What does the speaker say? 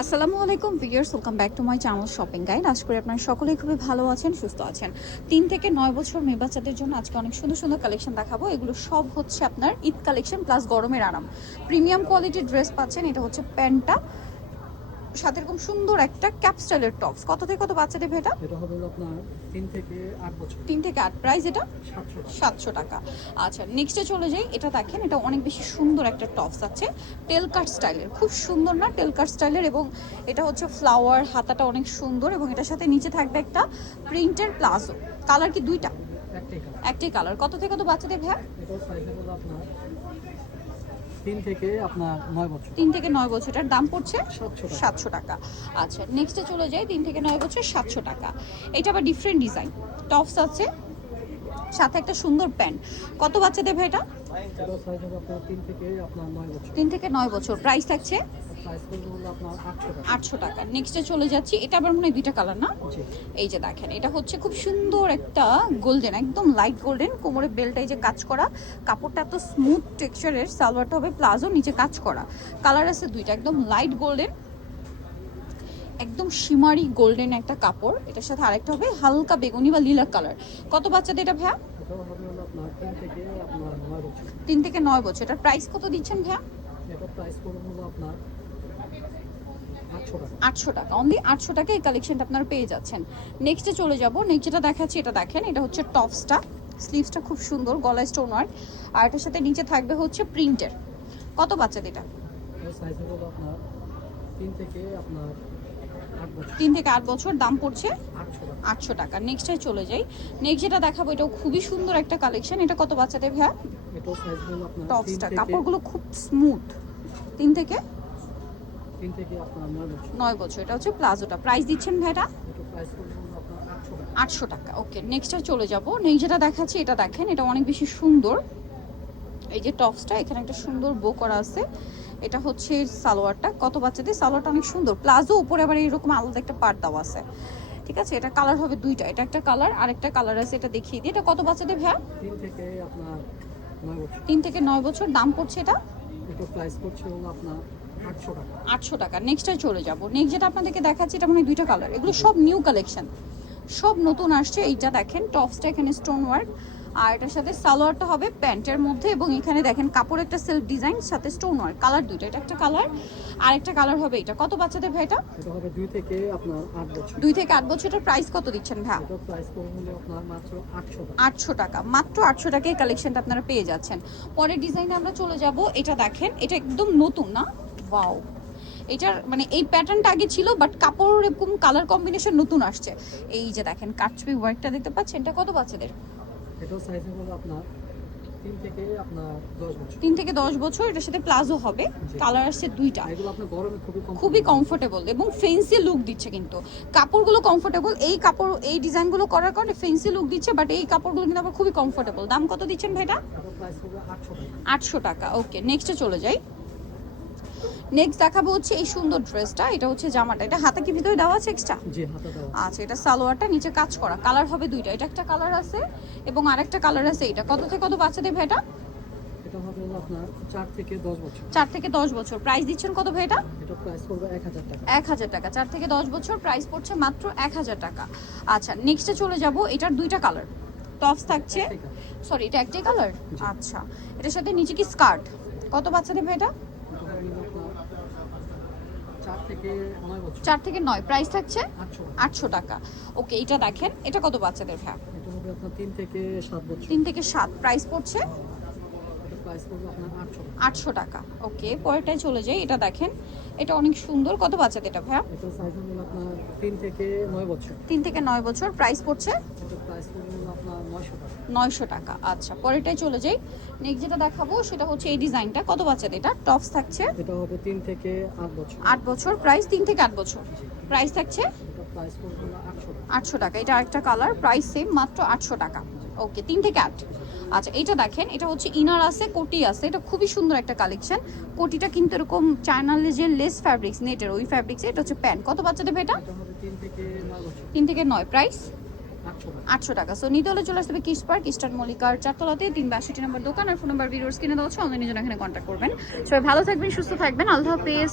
আসসালামু আলাইকুম viewers, welcome back to my channel shopping guide. আশা করি আপনারা সকলেই খুবই ভালো আছেন, সুস্থ আছেন। 3 থেকে 9 বছর মেয়ে বাচ্চাদের জন্য আজকে অনেক সুন্দর সুন্দর কালেকশন দেখাবো। এগুলো সব হচ্ছে আপনার ঈদ কালেকশন প্লাস গরমের আরাম। প্রিমিয়াম কোয়ালিটির ড্রেস পাচ্ছেন। এটা হচ্ছে প্যান্টটা, সাথে এরকম সুন্দর একটা ক্যাপ স্টাইলের টপস। কত থেকে কত বাচ্চাদের ভেটা? এটা হবে আপনার 3 থেকে 8 বছর। 3 থেকে 8, প্রাইস এটা 700 টাকা। 700 টাকা। আচ্ছা, নেক্সটে চলে যাই। এটা দেখেন, এটা অনেক বেশি সুন্দর একটা টপস আছে, টেল কাট স্টাইলের। খুব সুন্দর না, টেল কাট স্টাইলের, এবং এটা হচ্ছে ফ্লাওয়ার, হাতাটা অনেক সুন্দর, এবং এটার সাথে নিচে থাকবে একটা প্রিন্টের প্লাজো। কালার কি দুইটা? একটাই কালার। কত থেকে কত বাচ্চাদের ভ্যা? এটা সাইজ হলো আপনার 3 থেকে আপনার 9 বছর। 3 থেকে 9 বছর। এটার দাম পড়ছে 700 700 টাকা। আচ্ছা, নেক্সটে চলে যাই। 3 থেকে 9 বছর 700 টাকা। এটা আবার ডিফারেন্ট ডিজাইন টপস আছে, সাথে একটা সুন্দর প্যান্ট। কত বাচ্চাদের ভ্যা এটা? এটা সাইজ হলো আপনার 3 থেকে আপনার 9 বছর। 3 থেকে 9 বছর। প্রাইস থাকছে সাইজ হলো আপনার 800 টাকা। 800 টাকা। নেক্সটে চলে যাচ্ছি। এটা আবার মনে হয় দুইটা কালার না? জি। এই যে দেখেন, এটা হচ্ছে খুব সুন্দর একটা গোল্ডেন, একদম লাইট গোল্ডেন। কোমরে বেল্টটা এই যে কাজ করা, কাপড়টা এত স্মুথ টেক্সচারের। সালোয়ারটা হবে প্লাজো, নিচে কাজ করা। কালার আছে দুইটা, একদম লাইট গোল্ডেন, একদম শিমারি গোল্ডেন একটা কাপড়। এটার সাথে আরেকটা হবে হালকা বেগুনি বা লিলা কালার। কত বাচ্চাদের এটা ভ্যা? এটা হবে আপনার 3 থেকে আপনার 9 বছর। 3 থেকে 9 বছর। এটার প্রাইস কত দিচ্ছেন ভ্যা? এটা প্রাইস পড়বে হলো আপনার 800 টাকা। 800 টাকা, অনলি 800 টাকা এই কালেকশনটা আপনারা পেয়ে যাচ্ছেন। নেক্সটে চলে যাব। নেক্সট যেটা দেখাচ্ছি, এটা দেখেন, এটা হচ্ছে টপসটা, স্লিভসটা খুব সুন্দর, গলায় স্টোন ওয়ার্ক, আর এটার সাথে নিচে থাকবে হচ্ছে প্রিন্টের। কত বাচ্চাদের এটা? এটা সাইজ হলো আপনার 3 থেকে আপনার 8 বছর। 3 থেকে 8 বছর। দাম পড়ছে 800 টাকা। 800 টাকা। নেক্সটে চলে যাই। নেক্সট যেটা দেখাবো, এটাও খুবই সুন্দর একটা কালেকশন। এটা কত বাচ্চাদের ভাইয়া? এটা সাইজ হলো আপনার 3 টপসটা, থেকে কাপড়গুলো খুব স্মুথ। 3 থেকে 3 থেকে আপনার 9 বছর। 9 বছর। এটা হচ্ছে প্লাজোটা। প্রাইস দিচ্ছেন ভাইটা? এটা প্রাইস পড়বে হলো আপনার 800 টাকা। 800 টাকা। ওকে, নেক্সটে চলে যাব। নেক্সট যেটা দেখাচ্ছি, এটা দেখেন, এটা অনেক বেশি সুন্দর। এই যে টপসটা, এখানে একটা সুন্দর বো করা আছে। এটা হচ্ছে সালোয়ারটা। কত বাচ্চাদের? সালোয়ারটা অনেক সুন্দর, প্লাজো, উপরে আবার এরকম আলাদা একটা পার্ট দেওয়া আছে। ঠিক আছে, এটা কালার হবে দুইটা, এটা একটা কালার, আরেকটা কালার আছে, এটা দেখিয়ে দিই। এটা কত বাচ্চাদের ভাইয়া? 3 থেকে আপনার 9 বছর। 3 থেকে 9 বছর। দাম পড়ছে এটা এটা প্রাইস পড়ছে হলো আপনার 800 টাকা। 800 টাকা। নেক্সটে চলে যাব। নেক্সট যেটা আপনাদেরকে দেখাচ্ছি, এটা মনে হয় দুইটা কালার। এগুলো সব নিউ কালেকশন, সব নতুন আসছে। এইটা দেখেন, টপসটা এখানে স্টোন ওয়ার্ক, আর এটার সাথে সালোয়ারটা হবে প্যান্টের মধ্যে, এবং এখানে দেখেন কাপড় একটা সেলফ ডিজাইন, সাথে স্টোন ওয়ার্ক। কালার দুইটা, এটা একটা কালার, আর একটা কালার হবে এটা। কত বাচ্চাদের ভাই এটা? এটা হবে 2 থেকে আপনার 8 বছর। 2 থেকে 8 বছর। এটার প্রাইস কত দিচ্ছেন ভাই? এটা প্রাইস পড়বে হলো আপনার মাত্র 800 টাকা। 800 টাকা, মাত্র 800 টাকায় কালেকশনটা আপনারা পেয়ে যাচ্ছেন। পরের ডিজাইনে আমরা চলে যাব। এটা দেখেন, এটা একদম নতুন না? ওয়াও, এটার মানে এই প্যাটার্নটা আগে ছিল, বাট কাপড় এরকম কালার কম্বিনেশন নতুন আসছে। এই যে দেখেন কাটছবি ওয়ার্কটা দেখতে পাচ্ছেন। এটা কত বাচ্চাদের? এটাও সাইজ হলো আপনার 3 থেকে আপনার 10 বছর। 3 থেকে 10 বছর। এটার সাথে প্লাজো হবে, কালার আসছে দুইটা। এগুলো আপনার গরমে খুবই কমফোর্টেবল এবং ফেন্সি লুক দিচ্ছে, কিন্তু কাপড়গুলো কমফোর্টেবল। এই কাপড়, এই ডিজাইনগুলো করার কারণে ফেন্সি লুক দিচ্ছে, বাট এই কাপড়গুলো কিন্তু আবার খুবই কমফোর্টেবল। দাম কত দিচ্ছেন ভাইটা? এটা প্রাইস হবে 800 টাকা। 800 টাকা। ওকে, নেক্সটে চলে যাই। নেক্সট দেখাবো হচ্ছে এই সুন্দর ড্রেসটা। এটা হচ্ছে জামাটা, এটা হাতে কি ভিতরে দেওয়া আছে এক্সট্রা? জি, হাতা দেওয়া। আচ্ছা, এটা সালোয়ারটা, নিচে কাজ করা। কালার হবে দুইটা, এটা একটা কালার আছে এবং আরেকটা কালার আছে। এটা কত থেকে কত বাচ্চাদের ভাই এটা? এটা হবে হলো আপনার 4 থেকে 10 বছর। 4 থেকে 10 বছর। প্রাইস দিচ্ছেন কত ভাই এটা? এটা প্রাইস পড়বে 1000 টাকা। 1000 টাকা। 4 থেকে 10 বছর, প্রাইস পড়ছে মাত্র 1000 টাকা। আচ্ছা, নেক্সটে চলে যাব। এটার দুইটা কালার টপস থাকছে। সরি, এটা একটাই কালার। আচ্ছা, এটার সাথে নিচে কি স্কার্ট। কত বাচ্চাদের ভাই এটা? এটা হবে হলো আপনার 4 থেকে 9 বছর। 4 থেকে 9, প্রাইস থাকছে 800 টাকা। 800 টাকা। ওকে, এটা দেখেন, এটা কত বাচ্চাদের ভাই? এটা হবে আপনার 3 থেকে 7 বছর। 3 থেকে 7, প্রাইস পড়ছে এটা প্রাইস পড়বে আপনার 800 টাকা। 800 টাকা। ওকে, পরেরটায় চলে যাই। এটা দেখেন, এটা অনেক সুন্দর। কত বাচ্চাদের এটা ভাইয়া? এটা সাইজ হলো আপনার 3 থেকে 9 বছর। 3 থেকে 9 বছর। প্রাইস পড়ছে এটা প্রাইস পড়বে হলো আপনার 900 টাকা। 900 টাকা। আচ্ছা, পরেরটায় চলে যাই। নেক্সট যেটা দেখাবো সেটা হচ্ছে এই ডিজাইনটা। কত বাচ্চাদের এটা? টপস থাকছে এটা হবে 3 থেকে 8 বছর। 8 বছর। প্রাইস 3 থেকে 8 বছর। প্রাইস থাকছে এটা প্রাইস পড়বে হলো 800 টাকা। 800 টাকা। এটা আরেকটা কালার, প্রাইস সেম, মাত্র 800 টাকা। ওকে, 3 থেকে 8। আচ্ছা, এটা দেখেন, এটা হচ্ছে ইনার আছে, কোটি আছে। এটা খুবই সুন্দর একটা কালেকশন। কোটিটা কিন্তু এরকম চায়না যে লেস ফ্যাব্রিক্স, নেটের ওই ফ্যাব্রিক্স। এটা হচ্ছে প্যান্ট। কত বাচ্চাদের এটা? এটা হবে 3 থেকে 9 বছর। 3 থেকে 9, প্রাইস 800 টাকা। 800 টাকা। সো নিতে হলে চলে আসবে কিস পার্ক, ইস্টার্ন মল্লিকার 4তলাতে 362 নম্বর দোকান। আর ফোন নাম্বার ভিডিওস কিনে দেওয়া হচ্ছে, অনলাইনে জন্য এখানে কন্ট্যাক্ট করবেন। সবাই ভালো থাকবেন, সুস্থ থাকবেন। আল্লাহ হাফেজ।